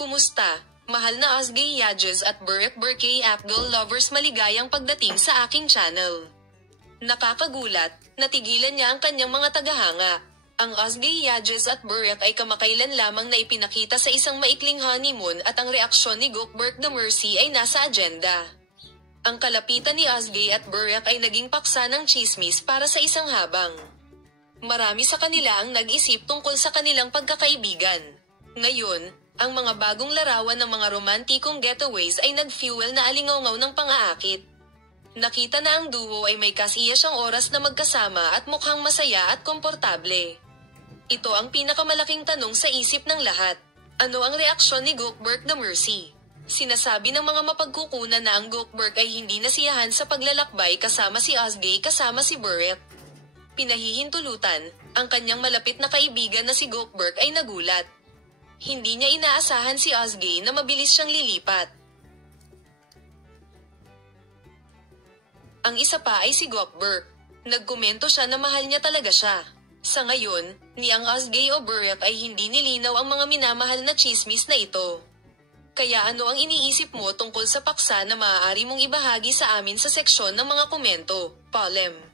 Kumusta? Mahal na Ozzy Yajez at Burak Berkay Abdul lovers, maligayang pagdating sa aking channel. Nakakagulat, natigilan niya ang kanyang mga tagahanga. Ang Ozzy Yajez at Burak ay kamakailan lamang na ipinakita sa isang maikling honeymoon at ang reaksyon ni Gokberk The Mercy ay nasa agenda. Ang kalapitan ni Ozzy at Burak ay naging paksa ng chismis para sa isang habang. Marami sa kanila ang nag-isip tungkol sa kanilang pagkakaibigan. Ngayon, ang mga bagong larawan ng mga romantikong getaways ay nag-fuel na alingaungaw ng pang-aakit. Nakita na ang duo ay may kasiya siyang oras na magkasama at mukhang masaya at komportable. Ito ang pinakamalaking tanong sa isip ng lahat. Ano ang reaksyon ni Gokberk The Mercy? Sinasabi ng mga mapagkukunan na ang Gokberk ay hindi nasiyahan sa paglalakbay kasama si Ozzy kasama si Burak. Pinahihintulutan, ang kanyang malapit na kaibigan na si Gokberk ay nagulat. Hindi niya inaasahan si Ozgy na mabilis siyang lilipat. Ang isa pa ay si Gokberk. Nagkomento siya na mahal niya talaga siya. Sa ngayon, ni ang Ozgy o Burak ay hindi nilinaw ang mga minamahal na chismis na ito. Kaya ano ang iniisip mo tungkol sa paksa na maaari mong ibahagi sa amin sa seksyon ng mga komento, Polem?